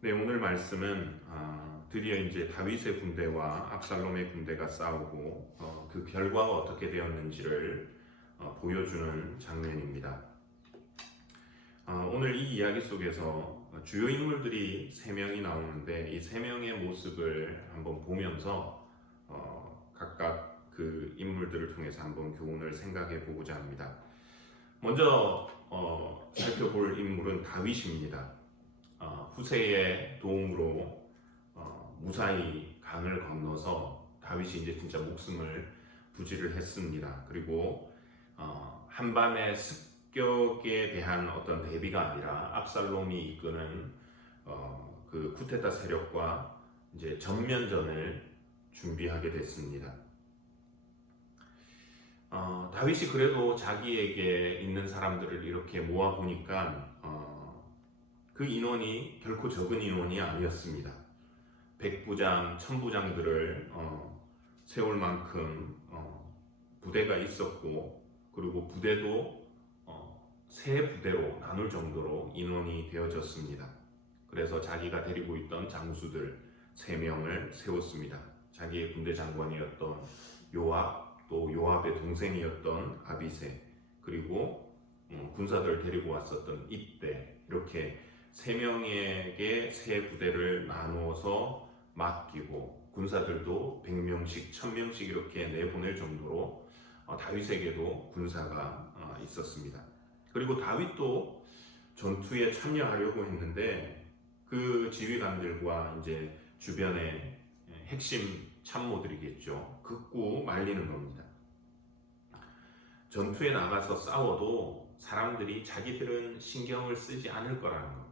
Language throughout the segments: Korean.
네, 오늘 말씀은 드디어 이제 다윗의 군대와 압살롬의 군대가 싸우고 그 결과가 어떻게 되었는지를 보여주는 장면입니다. 오늘 이 이야기 속에서 주요 인물들이 세 명이 나오는데 이 세 명의 모습을 한번 보면서 각각 그 인물들을 통해서 한번 교훈을 생각해 보고자 합니다. 먼저 살펴볼 인물은 다윗입니다. 후세의 도움으로 무사히 강을 건너서 다윗이 이제 진짜 목숨을 부지를 했습니다. 그리고 한밤의 습격에 대한 어떤 대비가 아니라 압살롬이 이끄는 그 쿠데타 세력과 이제 전면전을 준비하게 됐습니다. 다윗이 그래도 자기에게 있는 사람들을 이렇게 모아 보니까 그 인원이 결코 적은 인원이 아니었습니다. 백부장, 천부장들을 세울 만큼 부대가 있었고, 그리고 부대도 세 부대로 나눌 정도로 인원이 되어졌습니다. 그래서 자기가 데리고 있던 장수들 3명을 세웠습니다. 자기의 군대 장관이었던 요압, 또 요압의 동생이었던 아비세, 그리고 군사들을 데리고 왔었던 이때, 이렇게 3명에게 세 부대를 나누어서 맡기고 군사들도 100명씩, 1000명씩 이렇게 내보낼 정도로 다윗에게도 군사가 있었습니다. 그리고 다윗도 전투에 참여하려고 했는데 그 지휘관들과 이제 주변의 핵심 참모들이겠죠. 극구 말리는 겁니다. 전투에 나가서 싸워도 사람들이 자기들은 신경을 쓰지 않을 거라는 겁니다.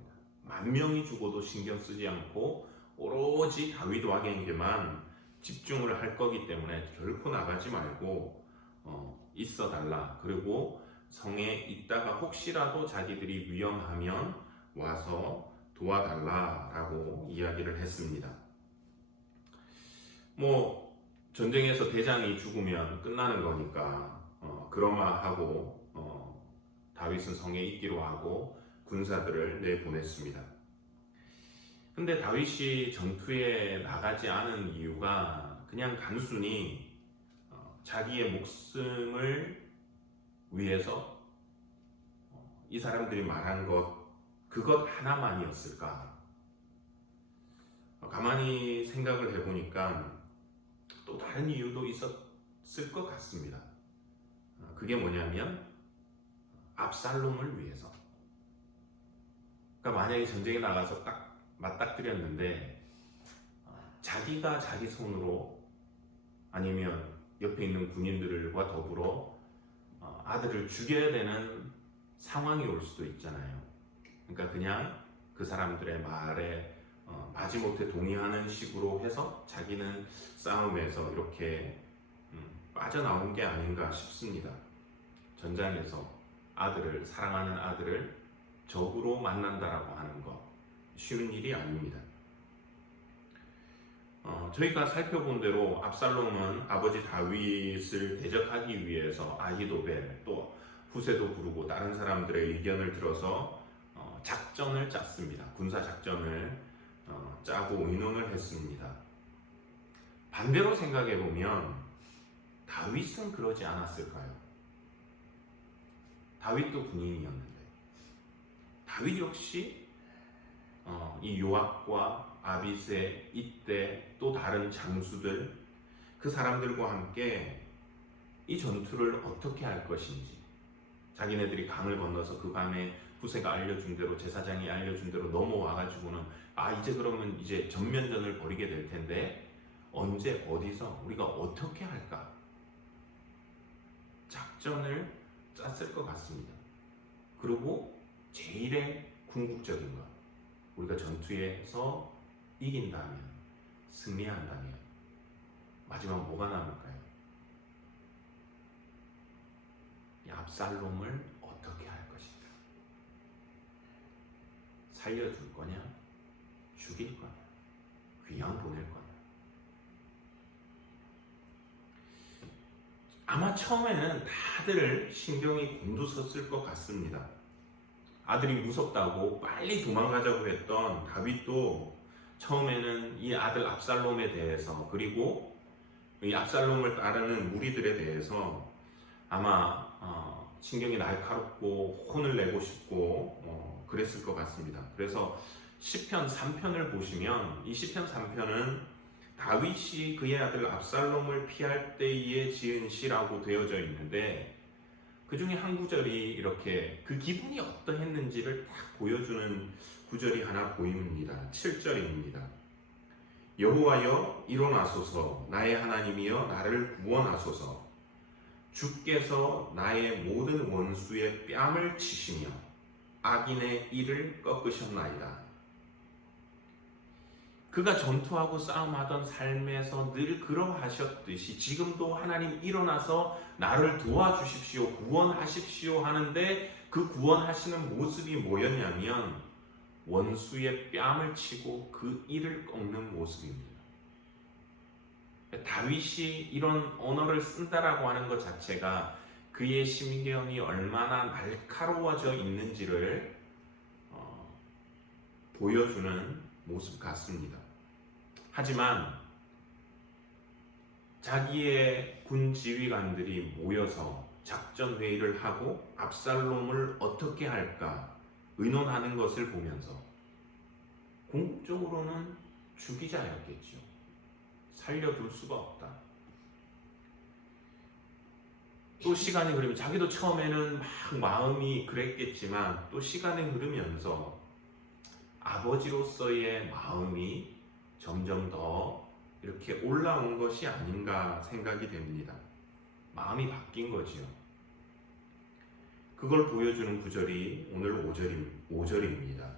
10,000명이 죽어도 신경 쓰지 않고 오로지 다윗 왕에게만 집중을 할 거기 때문에 결코 나가지 말고 있어 달라. 그리고 성에 있다가 혹시라도 자기들이 위험하면 와서 도와달라라고 이야기를 했습니다. 전쟁에서 대장이 죽으면 끝나는 거니까 그러마하고 다윗은 성에 있기로 하고 군사들을 내보냈습니다. 근데 다윗이 전투에 나가지 않은 이유가 그냥 단순히 자기의 목숨을 위해서 이 사람들이 말한 그것 하나만이었을까? 가만히 생각을 해보니까 또 다른 이유도 있었을 것 같습니다. 그게 뭐냐면 압살롬을 위해서. 그러니까 만약에 전쟁에 나가서 딱 맞닥뜨렸는데 자기가 자기 손으로 아니면 옆에 있는 군인들과 더불어 아들을 죽여야 되는 상황이 올 수도 있잖아요. 그러니까 그냥 그 사람들의 말에 마지못해 동의하는 식으로 해서 자기는 싸움에서 이렇게 빠져나온 게 아닌가 싶습니다. 전장에서 사랑하는 아들을 적으로 만난다라고 하는 것 쉬운 일이 아닙니다. 저희가 살펴본 대로 압살롬은 아버지 다윗을 대적하기 위해서 아히도벨 또 후세도 부르고 다른 사람들의 의견을 들어서 작전을 짰습니다. 군사 작전을 짜고 의논을 했습니다. 반대로 생각해 보면 다윗은 그러지 않았을까요? 다윗도 군인이었는데 다윗 역시 이 요압과 아비세 이때 또 다른 장수들 그 사람들과 함께 이 전투를 어떻게 할 것인지 자기네들이 강을 건너서 그 밤에 후세가 알려준 대로 제사장이 알려준 대로 넘어와가지고는 이제 그러면 이제 전면전을 벌이게 될 텐데 언제 어디서 우리가 어떻게 할까 작전을 짰을 것 같습니다. 그리고 제일의 궁극적인 것, 우리가 전투에서 이긴다면, 승리한다면 마지막 뭐가 남을까요? 이 압살롬을 어떻게 할 것인가? 살려줄 거냐? 죽일 거냐? 귀양 보낼 거냐? 아마 처음에는 다들 신경이 곤두섰을 것 같습니다. 아들이 무섭다고 빨리 도망가자고 했던 다윗도 처음에는 이 아들 압살롬에 대해서, 그리고 이 압살롬을 따르는 무리들에 대해서 아마 신경이 날카롭고 혼을 내고 싶고 그랬을 것 같습니다. 그래서 시편 3편을 보시면 이 시편 3편은 다윗이 그의 아들 압살롬을 피할 때에 지은 시라고 되어져 있는데, 그 중에 한 구절이 이렇게 그 기분이 어떠했는지를 딱 보여주는 구절이 하나 보입니다. 7절입니다. 여호와여 일어나소서, 나의 하나님이여 나를 구원하소서. 주께서 나의 모든 원수의 뺨을 치시며 악인의 이를 꺾으셨나이다. 그가 전투하고 싸움하던 삶에서 늘 그러하셨듯이 지금도 하나님 일어나서 나를 도와주십시오, 구원하십시오 하는데, 그 구원하시는 모습이 뭐였냐면 원수의 뺨을 치고 그 이를 꺾는 모습입니다. 다윗이 이런 언어를 쓴다라고 하는 것 자체가 그의 심경이 얼마나 날카로워져 있는지를 보여주는 모습 같습니다. 하지만 자기의 군 지휘관들이 모여서 작전 회의를 하고 압살롬을 어떻게 할까 의논하는 것을 보면서 궁극적으로는 죽이자였겠죠. 살려둘 수가 없다. 또 시간이 흐르면 자기도 처음에는 막 마음이 그랬겠지만 또 시간이 흐르면서 아버지로서의 마음이 점점 더 이렇게 올라온 것이 아닌가 생각이 됩니다. 마음이 바뀐 거지요. 그걸 보여주는 구절이 오늘 5절입니다.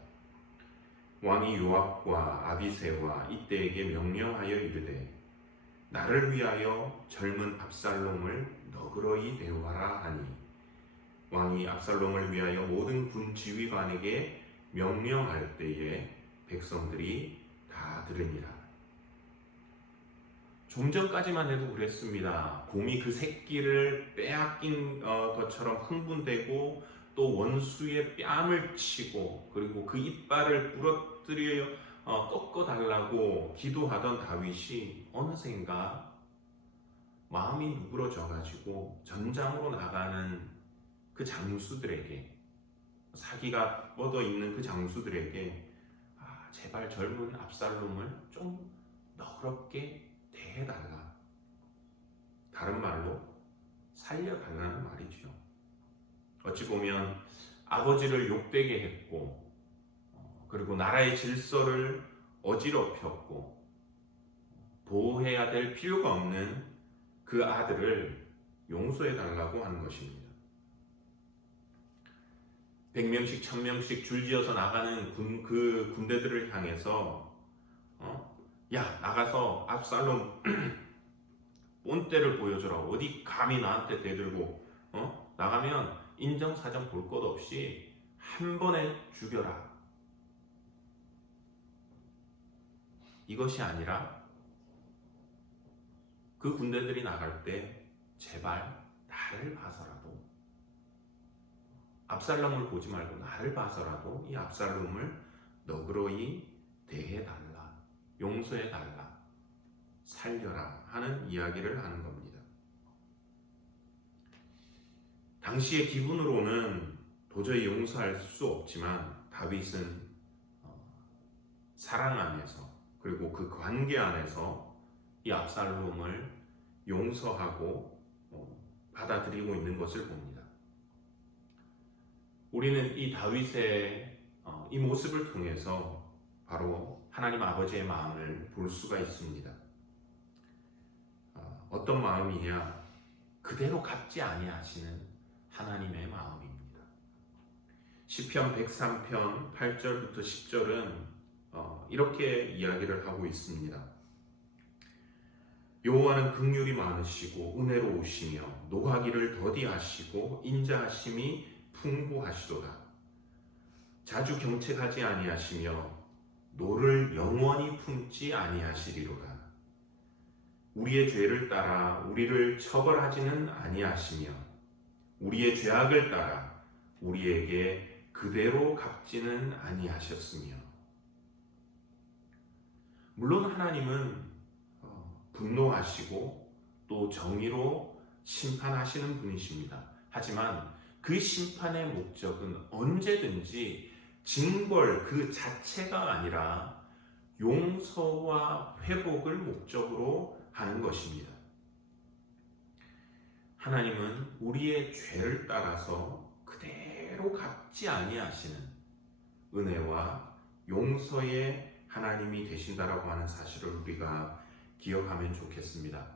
왕이 요압과 아비새와 이때에게 명령하여 이르되 나를 위하여 젊은 압살롬을 너그러이 대우하라 하니, 왕이 압살롬을 위하여 모든 군 지휘관에게 명령할 때에 백성들이 다 들으니라. 좀 전까지만 해도 그랬습니다. 곰이 그 새끼를 빼앗긴 것처럼 흥분되고 또 원수의 뺨을 치고 그리고 그 이빨을 부러뜨려 꺾어달라고 기도하던 다윗이 어느샌가 마음이 누그러져 가지고 전장으로 나가는 그 장수들에게, 사기가 뻗어 있는 그 장수들에게 제발 젊은 압살롬을 좀 너그럽게 대해달라, 다른 말로 살려달라는 말이죠. 어찌 보면 아버지를 욕되게 했고 그리고 나라의 질서를 어지럽혔고 보호해야 될 필요가 없는 그 아들을 용서해달라고 하는 것입니다. 100명씩 1000명씩 줄지어서 나가는 그 군대들을 향해서 야, 나가서 압살롬 본때를 보여줘라. 어디 감히 나한테 대들고 나가면 인정사정 볼 것 없이 한 번에 죽여라. 이것이 아니라 그 군대들이 나갈 때 제발 나를 봐서라도, 압살롬을 보지 말고 나를 봐서라도 이 압살롬을 너그러이 대해달라, 용서해달라, 살려라 하는 이야기를 하는 겁니다. 당시의 기분으로는 도저히 용서할 수 없지만 다윗은 사랑 안에서 그리고 그 관계 안에서 이 압살롬을 용서하고 받아들이고 있는 것을 봅니다. 우리는 이 다윗의 이 모습을 통해서 바로 하나님 아버지의 마음을 볼 수가 있습니다. 어떤 마음이냐? 그대로 갚지 아니하시는 하나님의 마음입니다. 시편 103편 8절부터 10절은 이렇게 이야기를 하고 있습니다. 여호와는 긍휼이 많으시고 은혜로우시며 노하기를 더디하시고 인자하심이 풍부하시도다. 자주 경책하지 아니하시며 노를 영원히 품지 아니하시리로다. 우리의 죄를 따라 우리를 처벌하지는 아니하시며 우리의 죄악을 따라 우리에게 그대로 갚지는 아니하셨으며, 물론 하나님은 분노하시고 또 정의로 심판하시는 분이십니다. 하지만 그 심판의 목적은 언제든지 징벌 그 자체가 아니라 용서와 회복을 목적으로 하는 것입니다. 하나님은 우리의 죄를 따라서 그대로 갚지 아니하시는 은혜와 용서의 하나님이 되신다라고 하는 사실을 우리가 기억하면 좋겠습니다.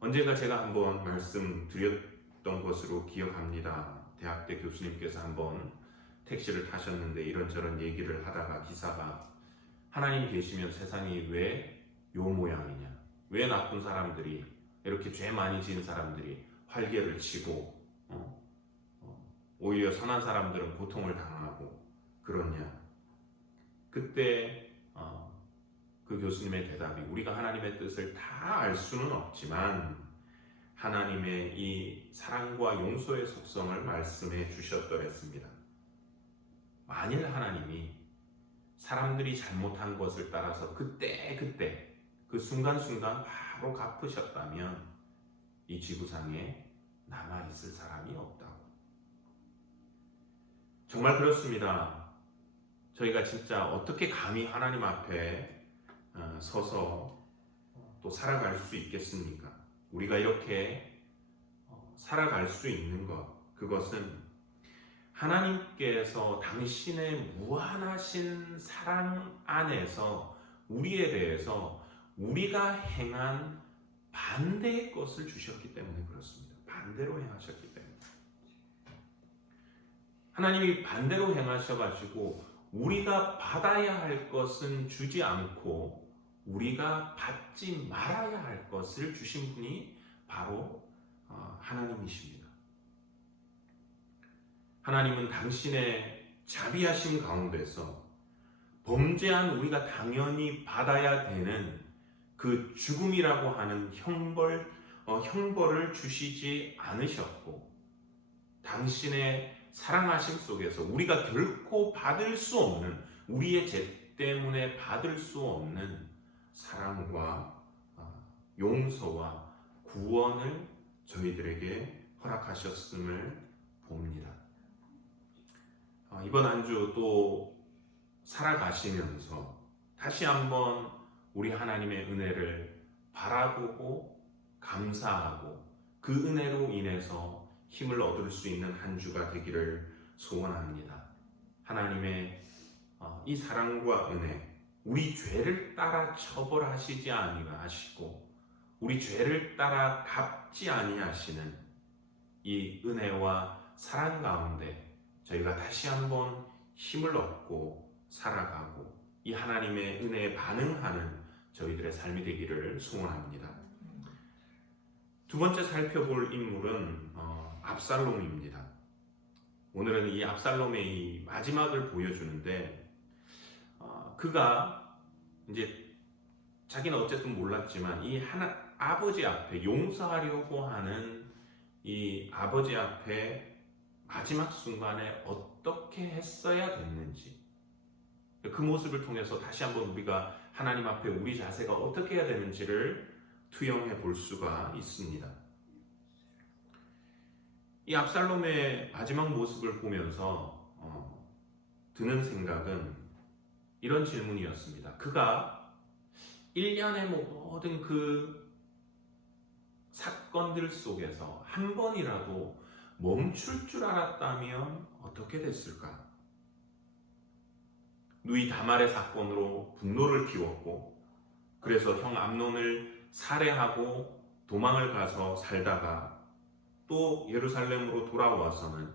언젠가 제가 한번 말씀드렸던 것으로 기억합니다. 대학 때 교수님께서 한번 택시를 타셨는데 이런저런 얘기를 하다가 기사가 하나님 계시면 세상이 왜 요 모양이냐, 왜 나쁜 사람들이 이렇게 죄 많이 지은 사람들이 활개를 치고 오히려 선한 사람들은 고통을 당하고 그러냐. 그때 그 교수님의 대답이 우리가 하나님의 뜻을 다 알 수는 없지만 하나님의 이 사랑과 용서의 속성을 말씀해 주셨더랬습니다. 만일 하나님이 사람들이 잘못한 것을 따라서 그때 그 순간순간 바로 갚으셨다면 이 지구상에 남아있을 사람이 없다고. 정말 그렇습니다. 저희가 진짜 어떻게 감히 하나님 앞에 서서 또 살아갈 수 있겠습니까? 우리가 이렇게 살아갈 수 있는 것, 그것은 하나님께서 당신의 무한하신 사랑 안에서 우리에 대해서 우리가 행한 반대의 것을 주셨기 때문에 그렇습니다. 반대로 행하셨기 때문에. 하나님이 반대로 행하셔가지고 우리가 받아야 할 것은 주지 않고 우리가 받지 말아야 할 것을 주신 분이 바로 하나님이십니다. 하나님은 당신의 자비하심 가운데서 범죄한 우리가 당연히 받아야 되는 그 죽음이라고 하는 형벌을 주시지 않으셨고, 당신의 사랑하심 속에서 우리가 결코 받을 수 없는, 우리의 죄 때문에 받을 수 없는 사랑과 용서와 구원을 저희들에게 허락하셨음을 봅니다. 이번 한 주 또 살아가시면서 다시 한번 우리 하나님의 은혜를 바라보고 감사하고 그 은혜로 인해서 힘을 얻을 수 있는 한 주가 되기를 소원합니다. 하나님의 이 사랑과 은혜, 우리 죄를 따라 처벌하시지 아니하시고 우리 죄를 따라 갚지 아니하시는 이 은혜와 사랑 가운데 저희가 다시 한번 힘을 얻고 살아가고 이 하나님의 은혜에 반응하는 저희들의 삶이 되기를 소원합니다. 두 번째 살펴볼 인물은 압살롬입니다. 오늘은 이 압살롬의 이 마지막을 보여주는데 그가 이제 자기는 어쨌든 몰랐지만 이 아버지 앞에 용서하려고 하는 이 아버지 앞에 마지막 순간에 어떻게 했어야 됐는지, 그 모습을 통해서 다시 한번 우리가 하나님 앞에 우리 자세가 어떻게 해야 되는지를 투영해 볼 수가 있습니다. 이 압살롬의 마지막 모습을 보면서 드는 생각은 이런 질문이었습니다. 그가 1년의 모든 그 사건들 속에서 한 번이라도 멈출 줄 알았다면 어떻게 됐을까? 누이 다말의 사건으로 분노를 키웠고, 그래서 형 암논을 살해하고 도망을 가서 살다가 또 예루살렘으로 돌아와서는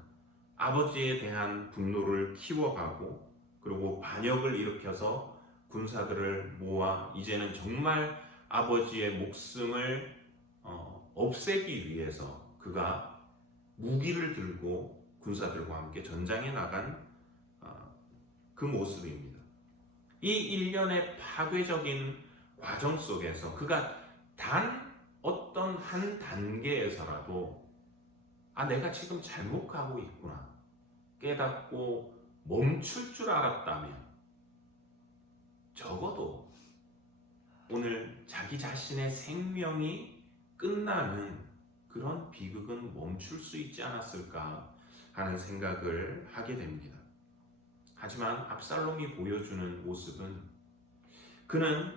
아버지에 대한 분노를 키워가고, 그리고 반역을 일으켜서 군사들을 모아 이제는 정말 아버지의 목숨을 없애기 위해서 그가 무기를 들고 군사들과 함께 전장에 나간 그 모습입니다. 이 일련의 파괴적인 과정 속에서 그가 단 어떤 한 단계에서라도 내가 지금 잘못 가고 있구나, 깨닫고 멈출 줄 알았다면 적어도 오늘 자기 자신의 생명이 끝나는 그런 비극은 멈출 수 있지 않았을까 하는 생각을 하게 됩니다. 하지만 압살롬이 보여주는 모습은 그는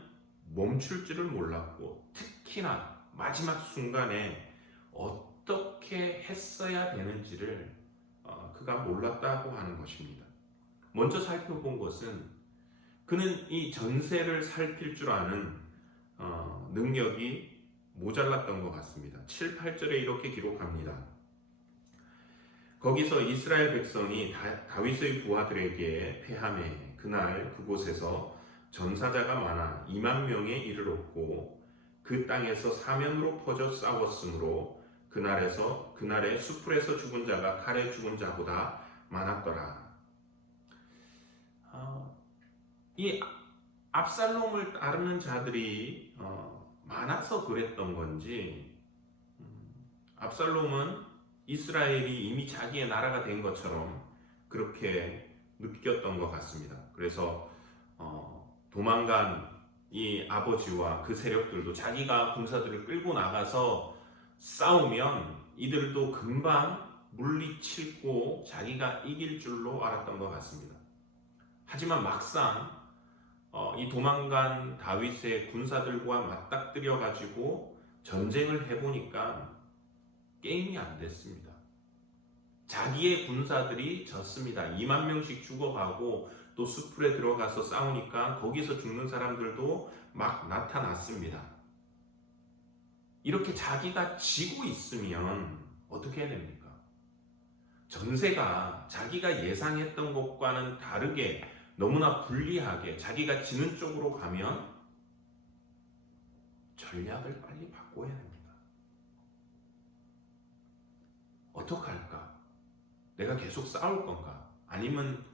멈출 줄을 몰랐고 특히나 마지막 순간에 어떻게 했어야 되는지를 그가 몰랐다고 하는 것입니다. 먼저 살펴본 것은 그는 이 전세를 살필 줄 아는 능력이 모자랐던 것 같습니다. 7, 8절에 이렇게 기록합니다. 거기서 이스라엘 백성이 다윗의 부하들에게 패하매 그날 그곳에서 전사자가 많아 2만 명에 이르렀고 그 땅에서 사면으로 퍼져 싸웠으므로 그날에 수풀에서 죽은 자가 칼에 죽은 자보다 많았더라. 이 압살롬을 따르는 자들이 많아서 그랬던 건지 압살롬은 이스라엘이 이미 자기의 나라가 된 것처럼 그렇게 느꼈던 것 같습니다. 그래서 도망간 이 아버지와 그 세력들도 자기가 군사들을 끌고 나가서 싸우면 이들도 금방 물리치고 자기가 이길 줄로 알았던 것 같습니다. 하지만 막상 이 도망간 다윗의 군사들과 맞닥뜨려 가지고 전쟁을 해보니까 게임이 안 됐습니다. 자기의 군사들이 졌습니다. 2만 명씩 죽어가고 또 수풀에 들어가서 싸우니까 거기서 죽는 사람들도 막 나타났습니다. 이렇게 자기가 지고 있으면 어떻게 해야 됩니까? 전세가 자기가 예상했던 것과는 다르게 너무나 불리하게 자기가 지는 쪽으로 가면 전략을 빨리 바꿔야 됩니다. 어떡할까? 내가 계속 싸울 건가? 아니면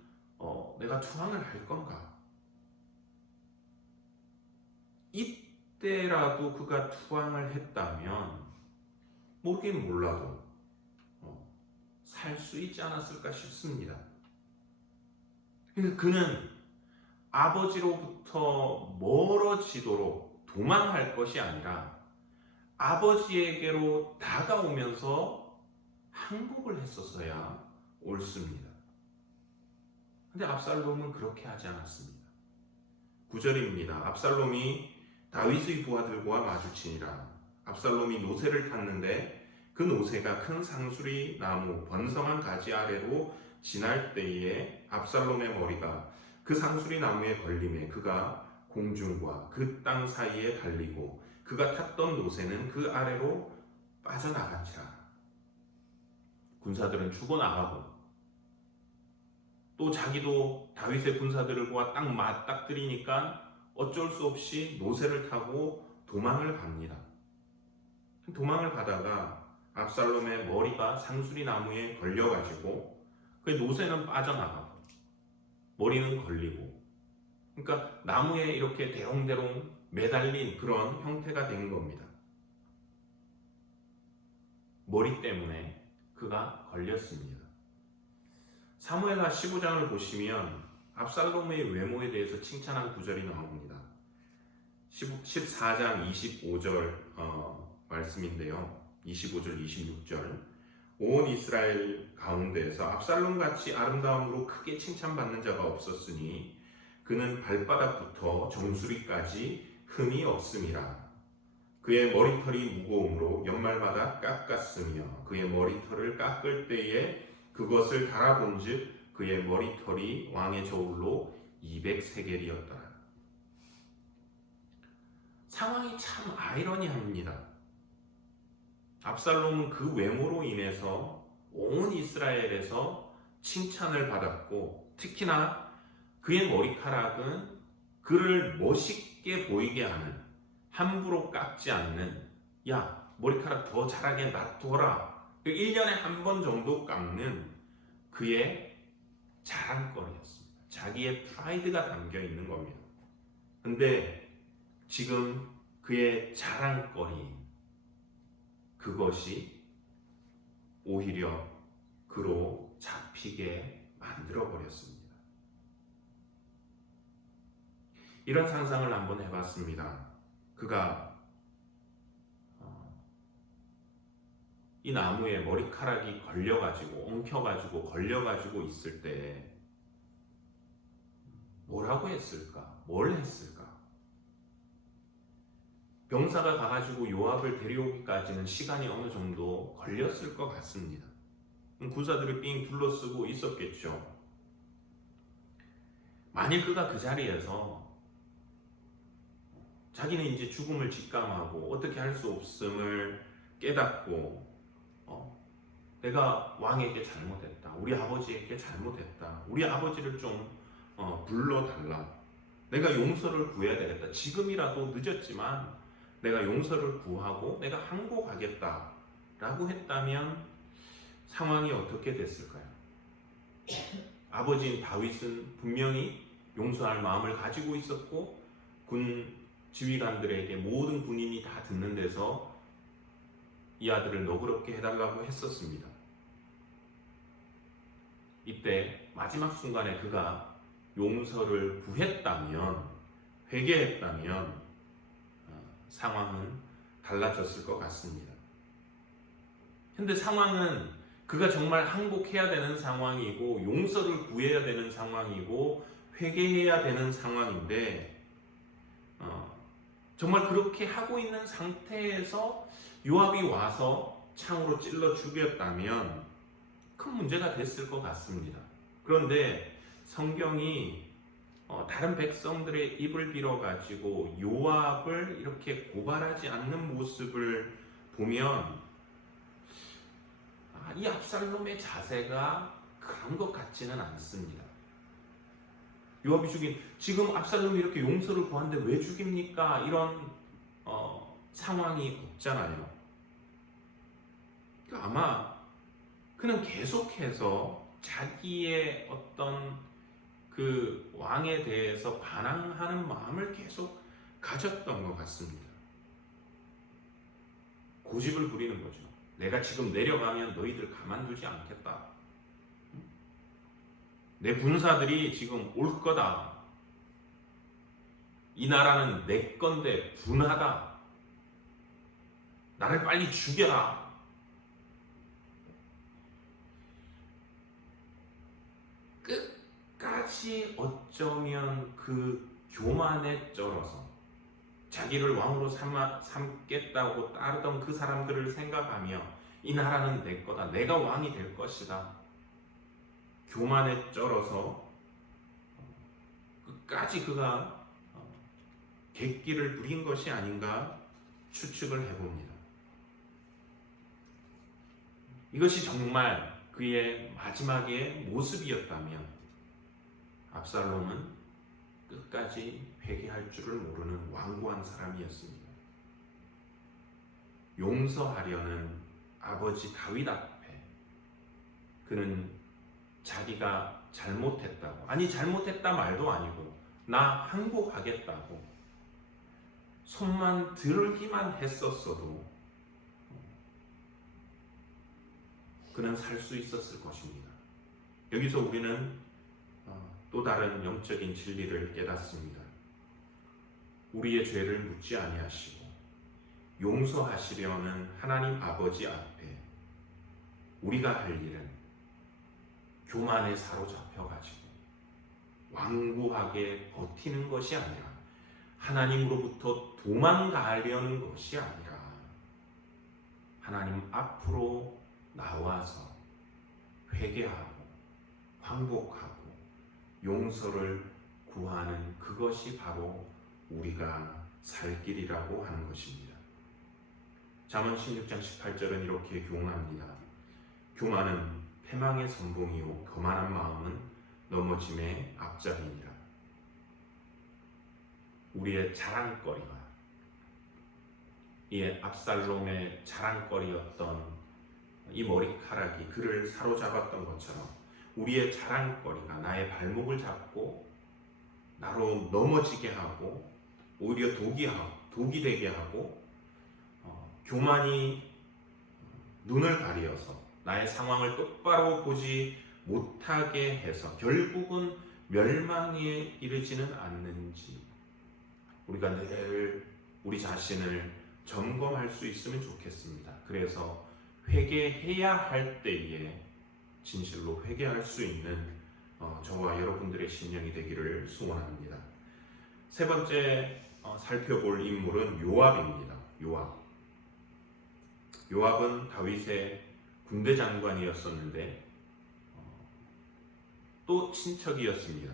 내가 투항을 할 건가? 이때라도 그가 투항을 했다면 모르긴 몰라도 살 수 있지 않았을까 싶습니다. 그는 아버지로부터 멀어지도록 도망할 것이 아니라 아버지에게로 다가오면서 항복을 했었어야 옳습니다. 근데 압살롬은 그렇게 하지 않았습니다. 9절입니다. 압살롬이 다윗의 부하들과 마주치니라. 압살롬이 노새를 탔는데 그 노새가 큰 상수리 나무 번성한 가지 아래로 지날 때에 압살롬의 머리가 그 상수리 나무에 걸림에 그가 공중과 그 땅 사이에 달리고 그가 탔던 노새는 그 아래로 빠져나간지라. 군사들은 죽어나가고 또 자기도 다윗의 군사들과 딱 맞닥뜨리니까 어쩔 수 없이 노새를 타고 도망을 갑니다. 도망을 가다가 압살롬의 머리가 상수리 나무에 걸려가지고 그 노새는 빠져나가고 머리는 걸리고, 그러니까 나무에 이렇게 대롱대롱 매달린 그런 형태가 된 겁니다. 머리 때문에 그가 걸렸습니다. 사무엘하 15장을 보시면 압살롬의 외모에 대해서 칭찬한 구절이 나옵니다. 14장 25절 말씀인데요. 25절, 26절. 온 이스라엘 가운데에서 압살롬같이 아름다움으로 크게 칭찬받는 자가 없었으니 그는 발바닥부터 정수리까지 흠이 없음이라. 그의 머리털이 무거움으로 연말마다 깎았으며 그의 머리털을 깎을 때에 그것을 달아본즉 그의 머리털이 왕의 저울로 200세겔이었더라. 상황이 참 아이러니합니다. 압살롬은 그 외모로 인해서 온 이스라엘에서 칭찬을 받았고 특히나 그의 머리카락은 그를 멋있게 보이게 하는, 함부로 깎지 않는, 야 머리카락 더 자라게 놔둬라, 1년에 한 번 정도 깎는 그의 자랑거리였습니다. 자기의 프라이드가 담겨 있는 겁니다. 근데 지금 그의 자랑거리, 그것이 오히려 그로 잡히게 만들어 버렸습니다. 이런 상상을 한번 해봤습니다. 그가 이 나무에 머리카락이 걸려가지고 엉켜가지고 걸려가지고 있을 때 뭐라고 했을까? 뭘 했을까? 병사가 가가지고 요압을 데려오기까지는 시간이 어느 정도 걸렸을 것 같습니다. 군사들이 삥 둘러쓰고 있었겠죠. 만일 그가 그 자리에서 자기는 이제 죽음을 직감하고 어떻게 할 수 없음을 깨닫고 내가 왕에게 잘못했다, 우리 아버지에게 잘못했다, 우리 아버지를 좀 불러달라, 내가 용서를 구해야 되겠다, 지금이라도 늦었지만 내가 용서를 구하고 내가 항복하겠다 라고 했다면 상황이 어떻게 됐을까요? 아버지인 다윗은 분명히 용서할 마음을 가지고 있었고 군 지휘관들에게 모든 군인이 다 듣는 데서 이 아들을 너그럽게 해달라고 했었습니다. 이때 마지막 순간에 그가 용서를 구했다면, 회개했다면 상황은 달라졌을 것 같습니다. 근데 상황은 그가 정말 항복해야 되는 상황이고 용서를 구해야 되는 상황이고 회개해야 되는 상황인데 정말 그렇게 하고 있는 상태에서 요압이 와서 창으로 찔러 죽였다면 큰 문제가 됐을 것 같습니다. 그런데 성경이 다른 백성들의 입을 빌어가지고 요압을 이렇게 고발하지 않는 모습을 보면 이 압살롬의 자세가 그런 것 같지는 않습니다. 요압이 죽인, 지금 압살롬이 이렇게 용서를 구하는데 왜 죽입니까? 이런 상황이 없잖아요. 그러니까 아마 그는 계속해서 자기의 어떤 그 왕에 대해서 반항하는 마음을 계속 가졌던 것 같습니다. 고집을 부리는 거죠. 내가 지금 내려가면 너희들 가만두지 않겠다. 내 군사들이 지금 올 거다. 이 나라는 내 건데 분하다. 나를 빨리 죽여라. 끝까지 어쩌면 그 교만에 쩔어서 자기를 왕으로 삼겠다고 따르던 그 사람들을 생각하며 이 나라는 내 거다. 내가 왕이 될 것이다. 교만에 쩔어서 끝까지 그가 객기를 부린 것이 아닌가 추측을 해봅니다. 이것이 정말 그의 마지막의 모습이었다면 압살롬은 끝까지 회개할 줄을 모르는 완고한 사람이었습니다. 용서하려는 아버지 다윗 앞에 그는 자기가 잘못했다고, 아니 잘못했다 말도 아니고 나 항복하겠다고 손만 들기만 했었어도 그는 살 수 있었을 것입니다. 여기서 우리는 또 다른 영적인 진리를 깨닫습니다. 우리의 죄를 묻지 아니하시고 용서하시려는 하나님 아버지 앞에 우리가 할 일은 교만에 사로잡혀가지고 완고하게 버티는 것이 아니라 하나님으로부터 도망가려는 것이 아니라 하나님 앞으로 나와서 회개하고 항복하고 용서를 구하는 그것이 바로 우리가 살 길이라고 하는 것입니다. 잠언 16장 18절은 이렇게 교훈합니다. 교만은 패망의 선봉이요 거만한 마음은 넘어짐의 앞잡이니라. 우리의 자랑거리가 이 압살롬의 자랑거리였던 이 머리카락이 그를 사로잡았던 것처럼 우리의 자랑거리가 나의 발목을 잡고 나로 넘어지게 하고 오히려 독이 되게 하고 교만이 눈을 가리어서 나의 상황을 똑바로 보지 못하게 해서 결국은 멸망에 이르지는 않는지 우리가 늘 우리 자신을 점검할 수 있으면 좋겠습니다. 그래서 회개해야 할 때에 진실로 회개할 수 있는 저와 여러분들의 심령이 되기를 소원합니다. 세 번째 살펴볼 인물은 요압입니다. 요압은 다윗의 군대 장관이었었는데 또 친척이었습니다.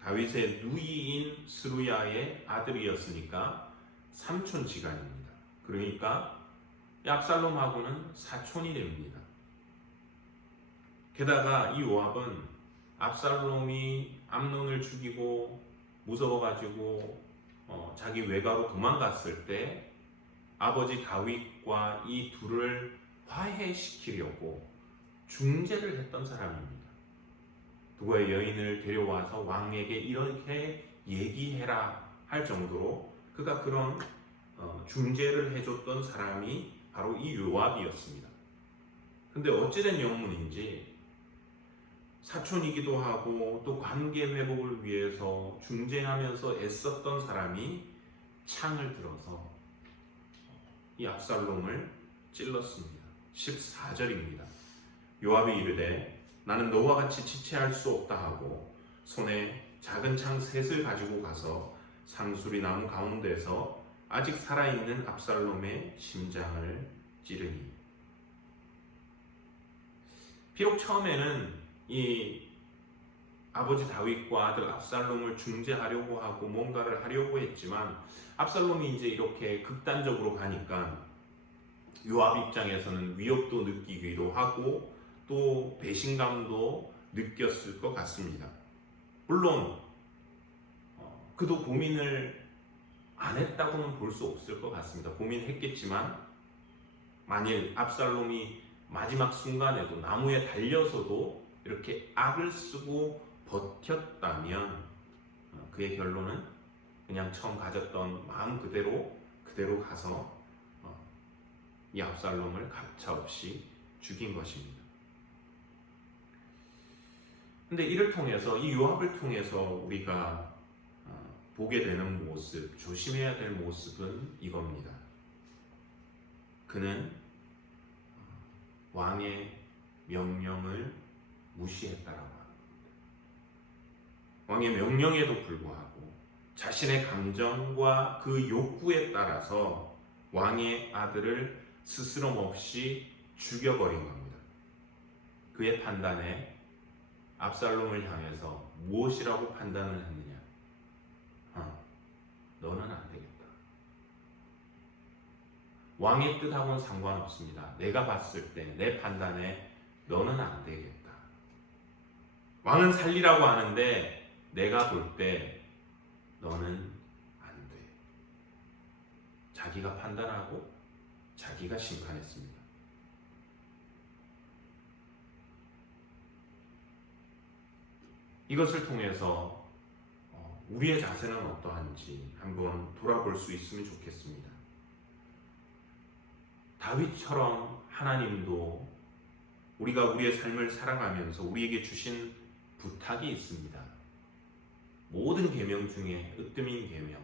다윗의 누이인 스루야의 아들이었으니까 삼촌지간입니다. 그러니까 압살롬하고는 사촌이 됩니다. 게다가 이 요압은 압살롬이 암논을 죽이고 무서워가지고 자기 외가로 도망갔을 때 아버지 다윗과 이 둘을 화해시키려고 중재를 했던 사람입니다. 누구의 여인을 데려와서 왕에게 이렇게 얘기해라 할 정도로 그가 그런 중재를 해줬던 사람이 바로 이 요압이었습니다. 근데 어찌된 영문인지 사촌이기도 하고 또 관계 회복을 위해서 중재하면서 애썼던 사람이 창을 들어서 이 압살롬을 찔렀습니다. 14절입니다. 요압이 이르되 나는 너와 같이 지체할 수 없다 하고 손에 작은 창 셋을 가지고 가서 상수리 나무 가운데서 아직 살아있는 압살롬의 심장을 찌르니. 비록 처음에는 이 아버지 다윗과 아들 압살롬을 중재하려고 하고 뭔가를 하려고 했지만 압살롬이 이제 이렇게 극단적으로 가니까 요압 입장에서는 위협도 느끼기도 하고 또 배신감도 느꼈을 것 같습니다. 물론 그도 고민을 안 했다고는 볼 수 없을 것 같습니다. 고민했겠지만 만일 압살롬이 마지막 순간에도 나무에 달려서도 이렇게 악을 쓰고 버텼다면 그의 결론은 그냥 처음 가졌던 마음 그대로 가서 이 압살롬을 가차없이 죽인 것입니다. 근데 이를 통해서 이 요압을 통해서 우리가 보게 되는 모습, 조심해야 될 모습은 이겁니다. 그는 왕의 명령을 무시했다라고 합니다. 왕의 명령에도 불구하고 자신의 감정과 그 욕구에 따라서 왕의 아들을 스스럼 없이 죽여버린 겁니다. 그의 판단에 압살롬을 향해서 무엇이라고 판단을 했느냐? 너는 안 되겠다. 왕의 뜻하고는 상관없습니다. 내가 봤을 때 내 판단에 너는 안 되겠다. 왕은 살리라고 하는데 내가 볼 때 너는 안 돼. 자기가 판단하고 자기가 심판했습니다. 이것을 통해서 우리의 자세는 어떠한지 한번 돌아볼 수 있으면 좋겠습니다. 다윗처럼 하나님도 우리가 우리의 삶을 살아가면서 우리에게 주신 부탁이 있습니다. 모든 계명 중에 으뜸인 계명,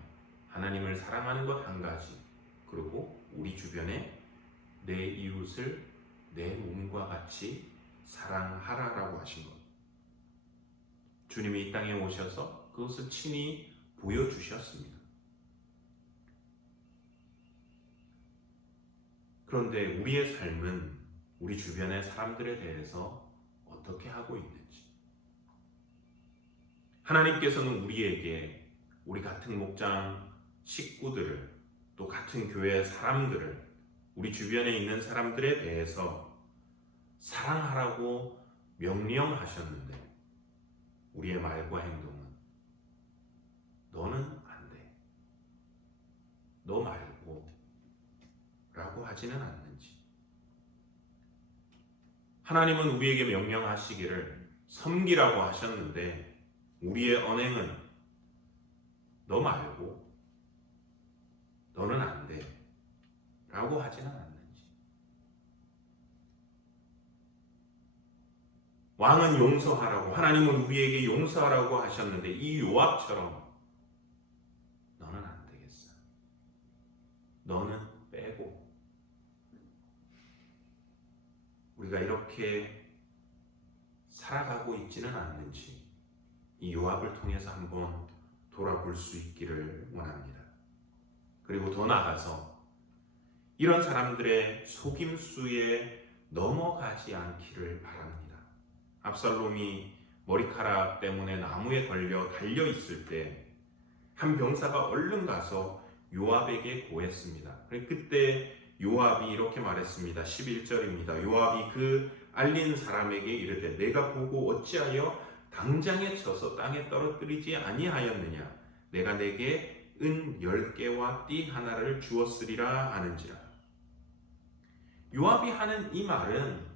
하나님을 사랑하는 것 한 가지, 그리고 우리 주변에 내 이웃을 내 몸과 같이 사랑하라라고 하신 것. 주님이 이 땅에 오셔서 그것을 친히 보여주셨습니다. 그런데 우리의 삶은 우리 주변의 사람들에 대해서 어떻게 하고 있는지, 하나님께서는 우리에게 우리 같은 목장 식구들을, 또 같은 교회 사람들을, 우리 주변에 있는 사람들에 대해서 사랑하라고 명령하셨는데 우리의 말과 행동은 너는 안 돼, 너 말고 라고 하지는 않는지. 하나님은 우리에게 명령하시기를 섬기라고 하셨는데 우리의 언행은 너 말고 너는 안 돼 라고 하지는 않는지. 왕은 용서하라고, 하나님은 우리에게 용서하라고 하셨는데 이 요압처럼 너는 안 되겠어. 너는 빼고. 우리가 이렇게 살아가고 있지는 않는지 이 요압을 통해서 한번 돌아볼 수 있기를 원합니다. 그리고 더 나아가서 이런 사람들의 속임수에 넘어가지 않기를 바랍니다. 압살롬이 머리카락 때문에 나무에 걸려 달려 있을 때 한 병사가 얼른 가서 요압에게 고했습니다. 그때 요압이 이렇게 말했습니다. 11절입니다. 요압이 그 알린 사람에게 이르되 내가 보고 어찌하여 당장에 쳐서 땅에 떨어뜨리지 아니하였느냐? 내가 내게 은 10개와 띠 하나를 주었으리라 하는지라. 요압이 하는 이 말은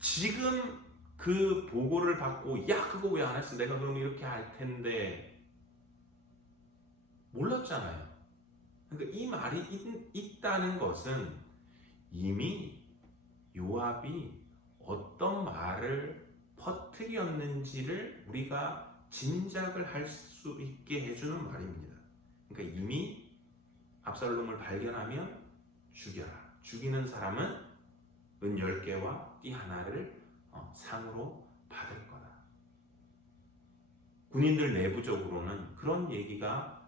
지금 그 보고를 받고 야 그거 왜 안 했어? 내가 그럼 이렇게 할 텐데 몰랐잖아요. 그러니까 이 말이 있다는 것은 이미 요압이 어떤 말을 퍼뜨렸는지를 우리가 짐작을 할 수 있게 해주는 말입니다. 그러니까 이미 압살롬을 발견하면 죽여라. 죽이는 사람은 은 10개와 띠 하나를 상으로 받을 거다. 군인들 내부적으로는 그런 얘기가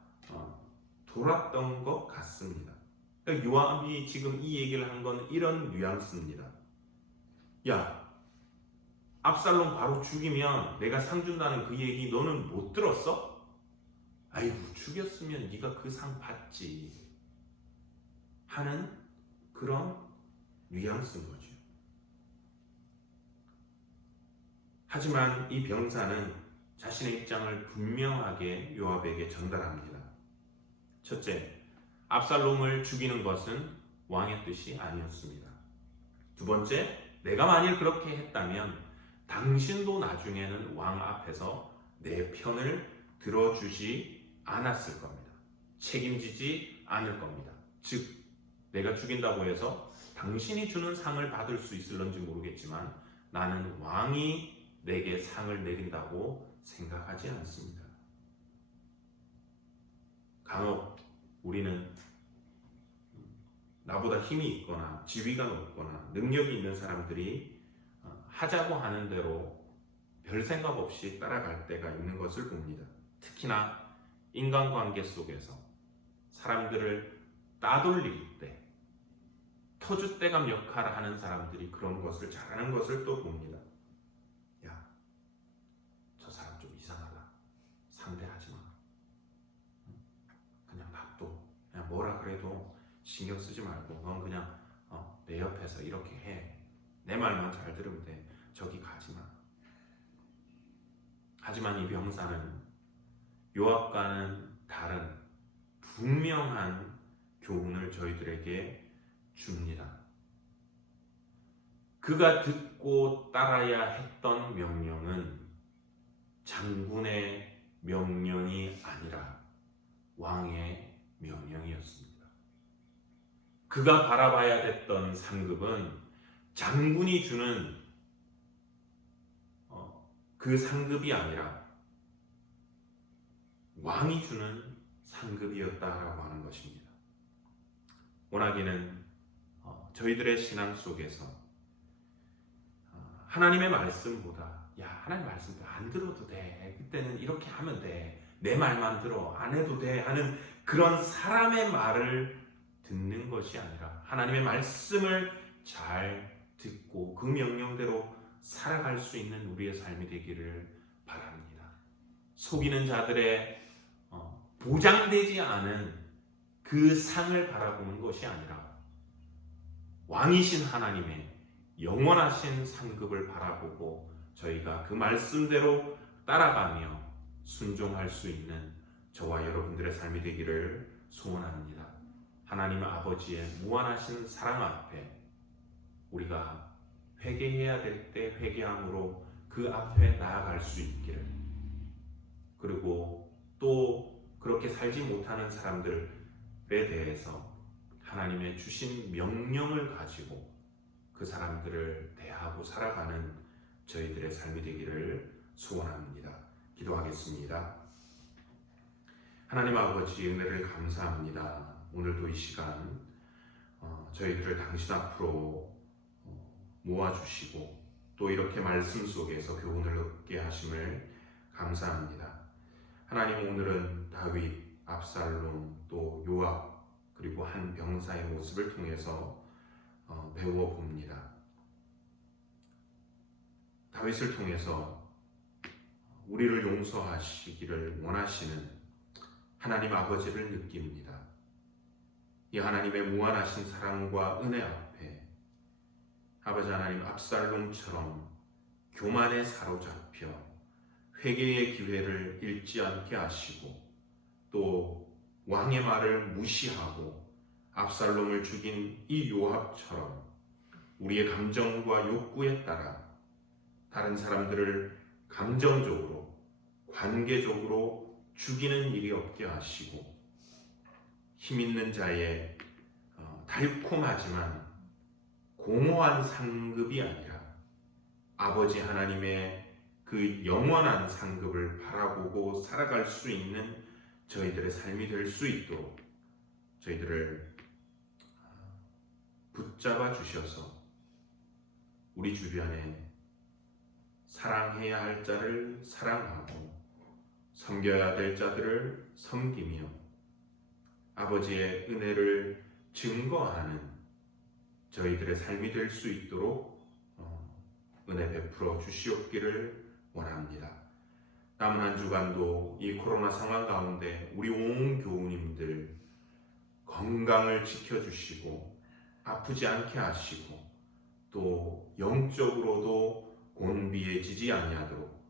돌았던 것 같습니다. 그러니까 요압이 지금 이 얘기를 한 건 이런 뉘앙스입니다. 야, 압살롬 바로 죽이면 내가 상 준다는 그 얘기 너는 못 들었어? 아이고 죽였으면 네가 그 상 받지 하는 그런 뉘앙스인 거죠. 하지만 이 병사는 자신의 입장을 분명하게 요압에게 전달합니다. 첫째, 압살롬을 죽이는 것은 왕의 뜻이 아니었습니다. 두 번째, 내가 만일 그렇게 했다면 당신도 나중에는 왕 앞에서 내 편을 들어주지 않았을 겁니다. 책임지지 않을 겁니다. 즉, 내가 죽인다고 해서 당신이 주는 상을 받을 수 있을런지 모르겠지만 나는 왕이 내게 상을 내린다고 생각하지 않습니다. 간혹 우리는 나보다 힘이 있거나 지위가 높거나 능력이 있는 사람들이 하자고 하는 대로 별 생각 없이 따라갈 때가 있는 것을 봅니다. 특히나 인간관계 속에서 사람들을 따돌릴 때 터줏대감 역할을 하는 사람들이 그런 것을 잘하는 것을 또 봅니다. 야, 저 사람 좀 이상하다. 상대하지 마. 그냥 놔둬. 그냥 뭐라 그래도 신경 쓰지 말고 넌 그냥 내 옆에서 이렇게 해. 내 말만 잘 들으면 돼. 저기 가지 마. 하지만 이 병사는 요압과는 다른 분명한 교훈을 저희들에게 줍니다. 그가 듣고 따라야 했던 명령은 장군의 명령이 아니라 왕의 명령이었습니다. 그가 바라봐야 됐던 상급은 장군이 주는 그 상급이 아니라 왕이 주는 상급이었다라고 하는 것입니다. 원하기는 저희들의 신앙 속에서 하나님의 말씀보다 야 하나님 말씀 안 들어도 돼. 그때는 이렇게 하면 돼. 내 말만 들어. 안 해도 돼. 하는 그런 사람의 말을 듣는 것이 아니라 하나님의 말씀을 잘 듣고 그 명령대로 살아갈 수 있는 우리의 삶이 되기를 바랍니다. 속이는 자들의 보장되지 않은 그 상을 바라보는 것이 아니라 왕이신 하나님의 영원하신 상급을 바라보고 저희가 그 말씀대로 따라가며 순종할 수 있는 저와 여러분들의 삶이 되기를 소원합니다. 하나님 아버지의 무한하신 사랑 앞에 우리가 회개해야 될 때 회개함으로 그 앞에 나아갈 수 있기를, 그리고 또 그렇게 살지 못하는 사람들에 대해서 하나님의 주신 명령을 가지고 그 사람들을 대하고 살아가는 저희들의 삶이 되기를 소원합니다. 기도하겠습니다. 하나님 아버지, 은혜를 감사합니다. 오늘도 이 시간 저희들을 당신 앞으로 모아주시고 또 이렇게 말씀 속에서 교훈을 얻게 하심을 감사합니다. 하나님, 오늘은 다윗, 압살롬, 또 요압, 그리고 한 병사의 모습을 통해서 배워 봅니다. 다윗을 통해서 우리를 용서하시기를 원하시는 하나님 아버지를 느낍니다. 이 하나님의 무한하신 사랑과 은혜 앞에 아버지 하나님, 압살롬처럼 교만에 사로잡혀 회개의 기회를 잃지 않게 하시고 또 왕의 말을 무시하고 압살롬을 죽인 이 요압처럼 우리의 감정과 욕구에 따라 다른 사람들을 감정적으로, 관계적으로 죽이는 일이 없게 하시고 힘 있는 자의 달콤하지만 공허한 상급이 아니라 아버지 하나님의 그 영원한 상급을 바라보고 살아갈 수 있는 저희들의 삶이 될 수 있도록 저희들을 붙잡아 주셔서 우리 주변에 사랑해야 할 자를 사랑하고 섬겨야 될 자들을 섬기며 아버지의 은혜를 증거하는 저희들의 삶이 될 수 있도록 은혜 베풀어 주시옵기를 원합니다. 남은 한 주간도 이 코로나 상황 가운데 우리 온 교우님들 건강을 지켜주시고 아프지 않게 하시고 또 영적으로도 곤비해지지 아니하도록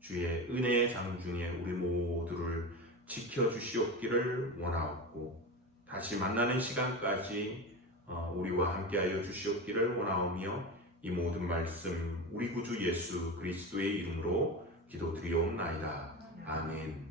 주의 은혜의 장중에 우리 모두를 지켜주시옵기를 원하옵고 다시 만나는 시간까지 우리와 함께하여 주시옵기를 원하오며 이 모든 말씀 우리 구주 예수 그리스도의 이름으로 기도드리옵나이다. 아멘.